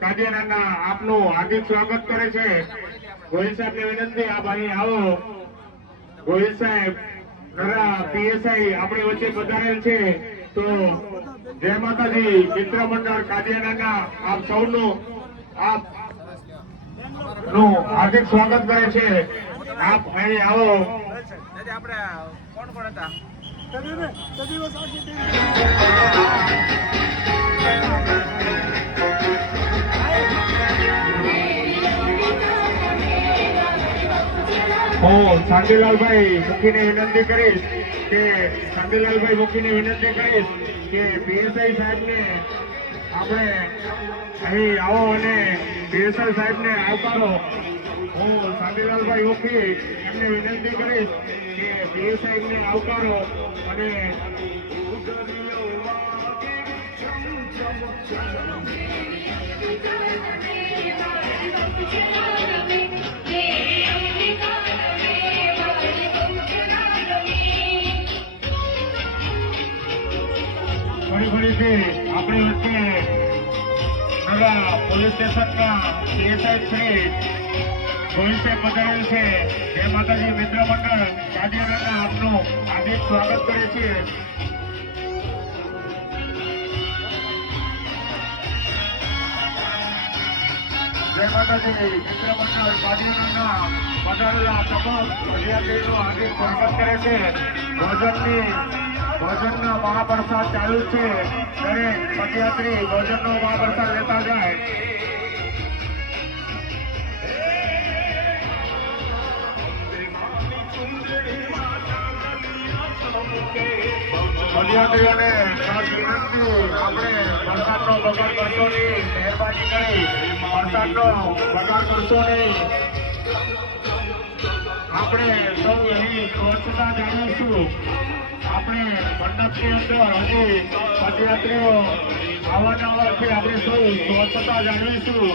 કાદિયાના આપનું હાર્દિક સ્વાગત કરે છે। ગોહિલ સાહેબને વિનંતી, આપ અહીં આવો। ગોહિલ સાહેબ પીએસઆઈ આપણી વચ્ચે પધારેલ છે, તો જય માતાજી। મિત્ર મંડળ કાદિયાના આપ સૌનું હાર્દિક સ્વાગત કરે છે। આપ અહીં આવો। આપણે કોણ કોણ હતા? હું શાંતિલાલભાઈ મુખીને વિનંતી કરીશ કે પીએસઆઈ સાહેબને આપણે અહીં આવો અને પીએસઆઈ સાહેબને આવકારો। હું શાંતિલાલભાઈ મુખી એમને વિનંતી કરીશ કે પીએસઆઈ ને આવકારો અને ફરીથી આપણી વચ્ચે નવા પોલીસ સ્ટેશનના પીએસઆઈ શ્રી ગોહિલ સાહેબ પધારેલ છે। જય માતાજી। મિત્ર મંડળ કાદિયાના આપનું હાર્દિક સ્વાગત કરે છે। જય માતાજી। મિત્ર મંડળ કાદિયાના પધારેલા તમામ વિદ્યાર્થીઓનું હાર્દિક સ્વાગત કરે છે। ભોજનનો મહાપ્રસાદ ચાલુ છે। દરેક પદયાત્રી ભોજનનો મહાપ્રસાદ લેતા જાય। પદયાત્રીઓને ખાસ વિનંતી, આપણે વરસાદનો બગાડ કરશો નહીં। મહેરબાની કરી વરસાદનો બગાડ કરશો નહીં। આપણે સૌ એની સ્વચ્છતા જાળવીશું। આપણે મંડપની અંદર હજી પદયાત્રીઓ આવવાના છે, આપણે સૌ સ્વચ્છતા જાળવીશું।